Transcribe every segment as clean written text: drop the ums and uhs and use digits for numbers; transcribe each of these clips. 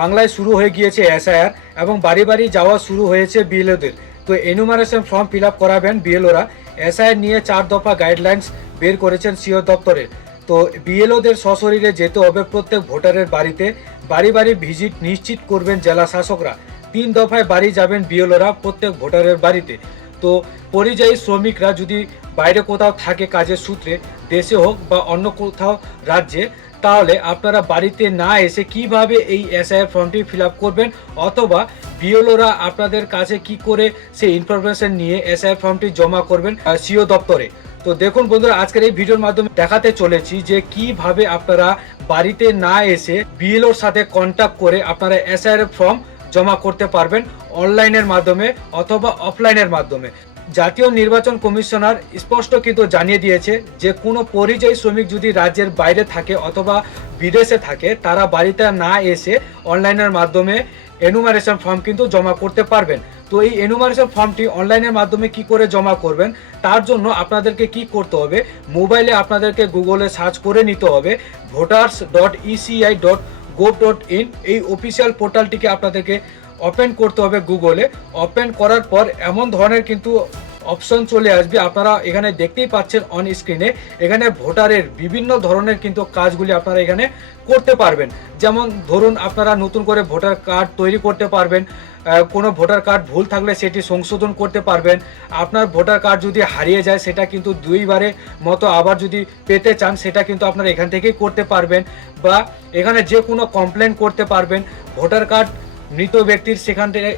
বাংলায় শুরু হয়ে গিয়েছে এসআইআর এবং বাড়ি বাড়ি যাওয়া শুরু হয়েছে বিএলওদের। তো এনুমারেশন ফর্ম ফিল আপ করাবেন বিএলওরা। এসআইআর নিয়ে 4 দফা গাইডলাইন্স বের করেছেন সিও দপ্তরে। তো বিএলওদের সশরীরে যেতে হবে প্রত্যেক ভোটারের বাড়িতে। বাড়ি বাড়ি ভিজিট নিশ্চিত করবেন জেলা শাসকরা। 3 দফায় বাড়ি যাবেন বিএলওরা প্রত্যেক ভোটারের বাড়িতে। তো পরিযায়ী শ্রমিকরা যদি বাইরে কোথাও থাকে কাজের সূত্রে, দেশে হোক বা অন্য কোথাও রাজ্যে, তাহলে আপনারা বাড়িতে না এসে কিভাবে এই এসআইআর ফর্মটি ফিল আপ করবেন, অথবা বিএলওরা আপনাদের কাছে কি করে সেই ইনফরমেশন নিয়ে এসআইআর ফর্মটি জমা করবেন সিও দপ্তরে। তো দেখুন বন্ধুরা, আজকের এই ভিডিওর মাধ্যমে দেখাতে চলেছি যে কিভাবে আপনারা বাড়িতে না এসে বিএলওর সাথে কন্ট্যাক্ট করে আপনারা এসআইআর ফর্ম জমা করতে পারবেন অনলাইনের মাধ্যমে অথবা অফলাইনের মাধ্যমে। জাতীয় নির্বাচন কমিশনার স্পষ্ট কিন্তু জানিয়ে দিয়েছে যে কোনো পরিযায়ী শ্রমিক যদি রাজ্যের বাইরে থাকে অথবা বিদেশে থাকে, তারা বাড়িতে না এসে অনলাইনের মাধ্যমে এনুমারেশন ফর্ম কিন্তু জমা করতে পারবেন। তো এই এনুমারেশন ফর্মটি অনলাইনের মাধ্যমে কি করে জমা করবেন, তার জন্য আপনাদেরকে কি করতে হবে, মোবাইলে আপনাদেরকে গুগলে সার্চ করে নিতে হবে voters.eci.gov.in। এই অফিসিয়াল পোর্টালটিকে আপনাদেরকে ওপেন করতে হবে গুগলে। ওপেন করার পর এমন ধরনের কিন্তু অপশন চলে আসবে, আপনারা এখানে দেখতেই পাচ্ছেন অন স্ক্রিনে। এখানে ভোটারের বিভিন্ন ধরনের কিন্তু কাজগুলি আপনারা এখানে করতে পারবেন। যেমন ধরুন, আপনারা নতুন করে ভোটার কার্ড তৈরি করতে পারবেন। কোনো ভোটার কার্ড ভুল থাকলে সেটি সংশোধন করতে পারবেন। আপনার ভোটার কার্ড যদি হারিয়ে যায় সেটা কিন্তু 2 বারের মতো আবার যদি পেতে চান, সেটা কিন্তু আপনারা এখান থেকেই করতে পারবেন। বা এখানে যে কোনো কমপ্লেন করতে পারবেন। ভোটার কার্ড মৃত ব্যক্তির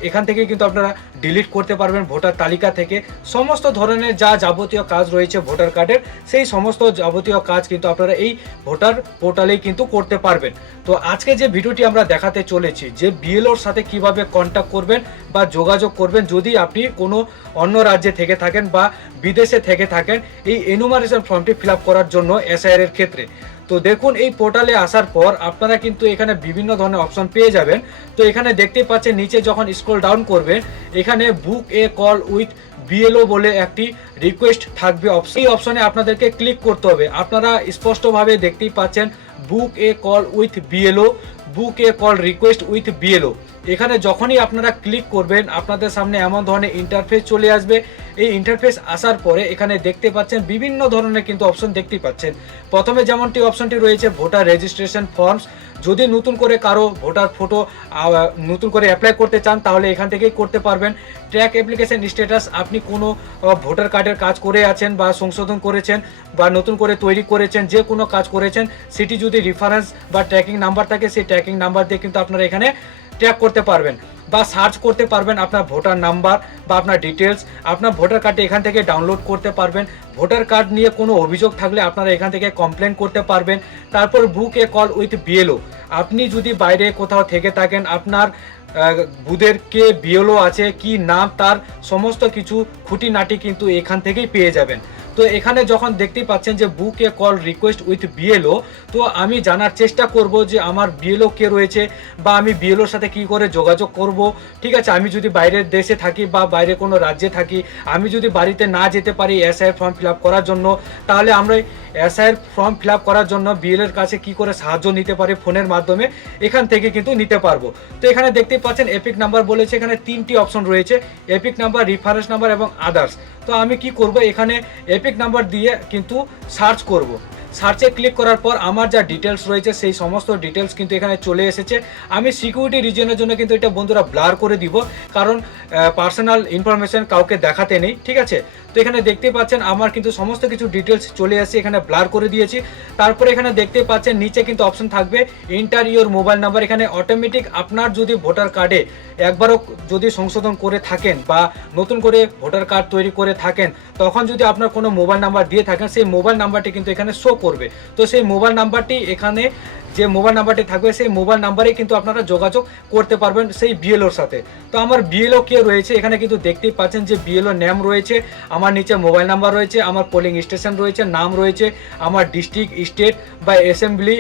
এখান থেকে কিন্তু আপনারা ডিলিট করতে পারবেন ভোটার তালিকা থেকে। সমস্ত ধরনের যা যাবতীয় কাজ রয়েছে ভোটার কার্ডের, সেই সমস্ত যাবতীয় কাজ কিন্তু আপনারা এই ভোটার পোর্টালেই কিন্তু করতে পারবেন। তো আজকে যে ভিডিওটি আমরা দেখাতে চলেছি যে বিএলওর সাথে কিভাবে কন্ট্যাক্ট করবেন বা যোগাযোগ করবেন যদি আপনি কোনো অন্য রাজ্যে থেকে থাকেন বা বিদেশে থেকে থাকেন, এই এনুমারেশন ফর্মটি ফিল আপ করার জন্য এসআইআর এর ক্ষেত্রে। তো দেখুন, এই পোর্টালে আসার পর আপনারা কিন্তু এখানে বিভিন্ন ধরনের অপশন পেয়ে যাবেন। তো এখানে দেখতে পাচ্ছেন নিচে যখন স্ক্রল ডাউন করবেন, এখানে বুক এ কল উইথ বিএলও বলে একটি রিকোয়েস্ট থাকবে। এই অপশনে আপনাদেরকে ক্লিক করতে হবে। আপনারা স্পষ্টভাবে দেখতেই পাচ্ছেন book a call with BLO, book a call request with BLO. এখানে যখনই আপনারা ক্লিক করবেন, আপনাদের সামনে এমন ধরনের ইন্টারফেস চলে আসবে। এই ইন্টারফেস আসার পরে এখানে দেখতে পাচ্ছেন বিভিন্ন ধরনের কিন্তু অপশন দেখতেই পাচ্ছেন। প্রথমে যেমনটি অপশনটি রয়েছে ভোটার রেজিস্ট্রেশন ফর্মস। যদি নতুন করে কারো ভোটার ফটো নতুন করে অ্যাপ্লাই করতে চান, তাহলে এখান থেকেই করতে পারবেন। ট্র্যাক অ্যাপ্লিকেশন স্ট্যাটাস, আপনি কোনো ভোটার কার্ডের কাজ করে আছেন বা সংশোধন করেছেন বা নতুন করে তৈরি করেছেন, যে কোনো কাজ করেছেন, সেটি যদি রেফারেন্স বা ট্র্যাকিং নাম্বার থাকে, সেই ট্র্যাকিং নাম্বার দিয়ে কিন্তু আপনারা এখানে ট্র্যাক করতে পারবেন বা সার্চ করতে পারবেন আপনার ভোটার নাম্বার বা আপনার ডিটেলস। আপনার ভোটার কার্ডটি এখান থেকে ডাউনলোড করতে পারবেন। ভোটার কার্ড নিয়ে কোনো অভিযোগ থাকলে আপনারা এখান থেকে কমপ্লেন করতে পারবেন। তারপর বুক এ কল উইথ বিএলও, আপনি যদি বাইরে কোথাও থেকে থাকেন, আপনার বুথের কে বিএলও আছে, কি নাম, তার সমস্ত কিছু খুঁটিনাটি কিন্তু এখান থেকেই পেয়ে যাবেন। তো এখানে যখন দেখতেই পাচ্ছেন যে বুক a call request with BLO, তো আমি জানার চেষ্টা করব যে আমার বিএলও কে রয়েছে বা আমি বিএলওর সাথে কি করে যোগাযোগ করব। ঠিক আছে, আমি যদি বাইরের দেশে থাকি বা বাইরে কোনো রাজ্যে থাকি, আমি যদি বাড়িতে না যেতে পারি এসআইআর ফর্ম ফিল আপ করার জন্য, তাহলে আমরা এসআইআর ফর্ম ফিল আপ করার জন্য বিএলওর কাছে কি করে সাহায্য নিতে পারি ফোনের মাধ্যমে, এখান থেকে কিন্তু নিতে পারবো। তো এখানে দেখতেই পাচ্ছেন এপিক নাম্বার বলেছে, এখানে 3টি অপশন রয়েছে, এপিক নাম্বার, রেফারেন্স নাম্বার এবং আদার্স। তো আমি কি করব, এখানে এপিক নাম্বার দিয়ে কিন্তু সার্চ করব। সার্চে ক্লিক করার পর আমার যা ডিটেলস রয়েছে সেই সমস্ত ডিটেলস কিন্তু এখানে চলে এসেছে। আমি সিকিউরিটি রিজনের জন্য কিন্তু এটা বন্ধুরা ব্লার করে দিব, কারণ পার্সোনাল ইনফরমেশন কাউকে দেখাতে নেই। ঠিক আছে, তো এখানে দেখতে পাচ্ছেন আমার কিন্তু সমস্ত কিছু ডিটেলস চলে আসছে, এখানে ব্লার করে দিয়েছি। তারপরে এখানে দেখতে পাচ্ছেন নিচে কিন্তু অপশন থাকবে এন্টার ইওর মোবাইল নাম্বার। এখানে অটোমেটিক আপনার যদি ভোটার কার্ডে একবারও যদি সংশোধন করে থাকেন বা নতুন করে ভোটার কার্ড তৈরি করে থাকেন, তখন যদি আপনার কোনো মোবাইল নাম্বার দিয়ে থাকেন, সেই মোবাইল নাম্বারটি কিন্তু এখানে শো করবে। তো সেই মোবাইল নাম্বারটি এখানে যে মোবাইল নাম্বারটি থাকবে, সেই মোবাইল নাম্বারে কিন্তু আপনারা যোগাযোগ করতে পারবেন সেই বিএলওর সাথে। তো আমার বিএলও কে রয়েছে এখানে কিন্তু দেখতেই পাচ্ছেন যে বিএলও নেম রয়েছে, আমার নিচে মোবাইল নাম্বার রয়েছে, আমার পোলিং স্টেশন রয়েছে, নাম রয়েছে, আমার ডিস্ট্রিক্ট, স্টেট বা অ্যাসেম্বলি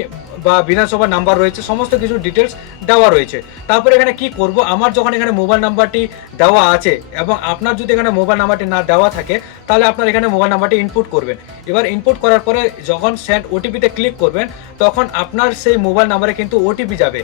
বা বিধানসভা নাম্বার রয়েছে, সমস্ত কিছু ডিটেলস দেওয়া রয়েছে। তারপরে এখানে কি করব, আমার যখন এখানে মোবাইল নাম্বারটি দেওয়া আছে এবং আপনার যদি এখানে মোবাইল নাম্বারটি না দেওয়া থাকে, তাহলে আপনার এখানে মোবাইল নাম্বারটি ইনপুট করবেন। এবার ইনপুট করার পরে যখন সেন্ড ওটিপিতে ক্লিক করবেন, তখন আপনার সেই মোবাইল নাম্বারে কিন্তু ওটিপি যাবে।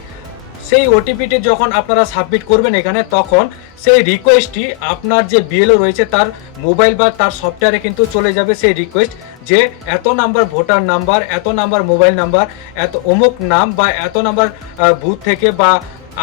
সেই ওটিপিটি যখন আপনারা সাবমিট করবেন এখানে, তখন সেই রিকোয়েস্টটি আপনার যে বিএলও রয়েছে তার মোবাইল বা তার সফটওয়্যারে কিন্তু চলে যাবে সেই রিকোয়েস্ট, যে এত নাম্বার ভোটার নাম্বার, এত নাম্বার মোবাইল নাম্বার, এত অমুক নাম বা এত নাম্বার বুথ থেকে বা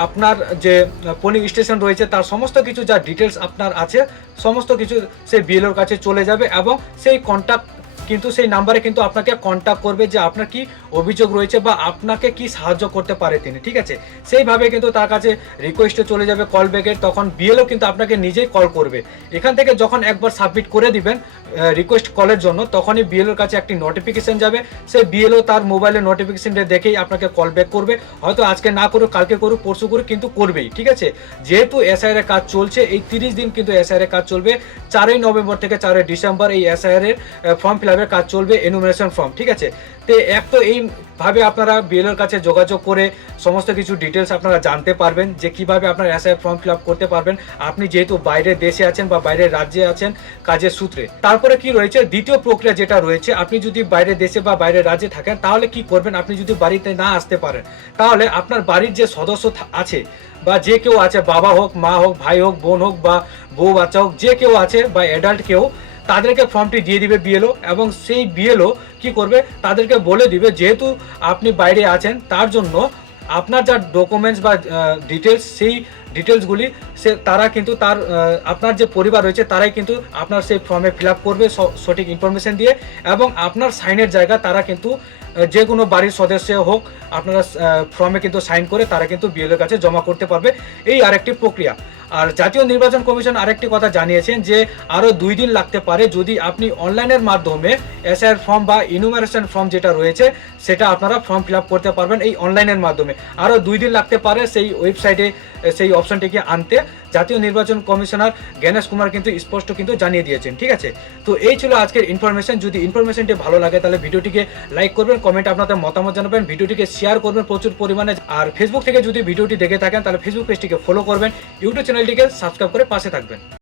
আপনার যে পোলিং স্টেশন রয়েছে তার সমস্ত কিছু যা ডিটেলস আপনার আছে সমস্ত কিছু সেই বিএলওর কাছে চলে যাবে, এবং সেই কন্ট্যাক্ট কিন্তু সেই নাম্বারে কিন্তু আপনাকে কন্ট্যাক্ট করবে যে আপনার কি অভিযোগ রয়েছে বা আপনাকে কি সাহায্য করতে পারে তিনি, ঠিক আছে। সেইভাবে কিন্তু তার কাছে রিকোয়েস্টে চলে যাবে কল ব্যাকের, তখন বিএলও কিন্তু আপনাকে নিজেই কল করবে। এখান থেকে যখন একবার সাবমিট করে দিবেন রিকোয়েস্ট কলের জন্য, তখনই বিএলওর কাছে একটি নোটিফিকেশন যাবে, সেই বিএলও তার মোবাইলে নোটিফিকেশনটা দেখেই আপনাকে কল ব্যাক করবে। হয়তো আজকে না করুক, কালকে করুক, পরশু করুক, কিন্তু করবেই, ঠিক আছে। যেহেতু এসআইআর এর কাজ চলছে, এই 30 দিন কিন্তু এসআইআর এর কাজ চলবে। 4ই নভেম্বর থেকে 4ই ডিসেম্বর এই এসআইআর এর ফর্ম ফিল আপের কাজ চলবে, এনুমারেশন ফর্ম, ঠিক আছে। তো এক তো এইভাবে আপনারা বিএলওর কাছে যোগাযোগ করে সমস্ত কিছু ডিটেলস আপনারা জানতে পারবেন যে কিভাবে আপনার এসআইআর ফর্ম ফিল আপ করতে পারবেন, আপনি যেহেতু বাইরের দেশে আছেন বা বাইরের রাজ্যে আছেন কাজের সূত্রে। তারপরে কি রয়েছে দ্বিতীয় প্রক্রিয়া যেটা রয়েছে, আপনি যদি বাইরের দেশে বা বাইরের রাজ্যে থাকেন তাহলে কি করবেন, আপনি যদি বাড়িতে না আসতে পারেন তাহলে আপনার বাড়ির যে সদস্য আছে বা যে কেউ আছে, বাবা হোক, মা হোক, ভাই হোক, বোন হোক বা বউ বাচ্চা হোক, যে কেউ আছে বা অ্যাডাল্ট কেউ, তাদেরকে ফর্মটি দিয়ে দিবে বিএলও, এবং সেই বিএলও কি করবে, তাদেরকে বলে দিবে যেহেতু আপনি বাইরে আছেন তার জন্য আপনার যা ডকুমেন্টস বা ডিটেলস, সেই ডিটেলসগুলি তারা কিন্তু তার আপনার যে পরিবার রয়েছে তারাই কিন্তু আপনার সেই ফর্মে ফিল আপ করবে সঠিক ইনফরমেশন দিয়ে, এবং আপনার সাইনের জায়গা তারা কিন্তু যে কোনো বাড়ির সদস্য হোক আপনারা ফর্মে কিন্তু সাইন করে তারা কিন্তু বিএলওর কাছে জমা করতে পারবে। এই আরেকটি প্রক্রিয়া। আর জাতীয় নির্বাচন কমিশন আরেকটি কথা জানিয়েছেন যে আরও 2 দিন লাগতে পারে যদি আপনি অনলাইনের মাধ্যমে এসআইআর ফর্ম বা ইনুমারেশন ফর্ম যেটা রয়েছে সেটা আপনারা ফর্ম ফিল আপ করতে পারবেন এই অনলাইনের মাধ্যমে। আরও 2 দিন লাগতে পারে সেই ওয়েবসাইটে সেই অপশনটিকে আনতে। জাতীয় নির্বাচন কমিশনার জ্ঞানেশ কুমার কিন্তু স্পষ্ট কিন্তু জানিয়ে দিয়েছেন, ঠিক আছে। তো এই ছিল আজকের ইনফরমেশন। যদি ইনফরমেশনটি ভালো লাগে তাহলে ভিডিওটিকে লাইক করবেন, কমেন্ট আপনাদের মতামত জানাবেন, ভিডিওটিকে শেয়ার করবেন প্রচুর পরিমাণে। আর ফেসবুক থেকে যদি ভিডিওটি দেখে থাকেন তাহলে ফেসবুক পেজটিকে ফলো করবেন, ইউটিউব চ্যানেলটিকে সাবস্ক্রাইব করে পাশে থাকবেন।